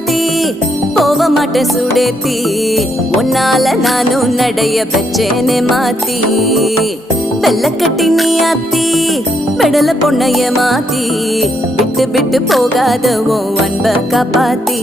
மாத்தி போக மாட்டேன் சுடேத்தி உன்னால நானும் நடைய பெச்சேனே மாத்தி வெள்ளக்கட்டி நீ ஆத்தி பெடல பொண்ணைய மாத்தி விட்டு விட்டு போகாத உன் அன்ப காப்பாத்தி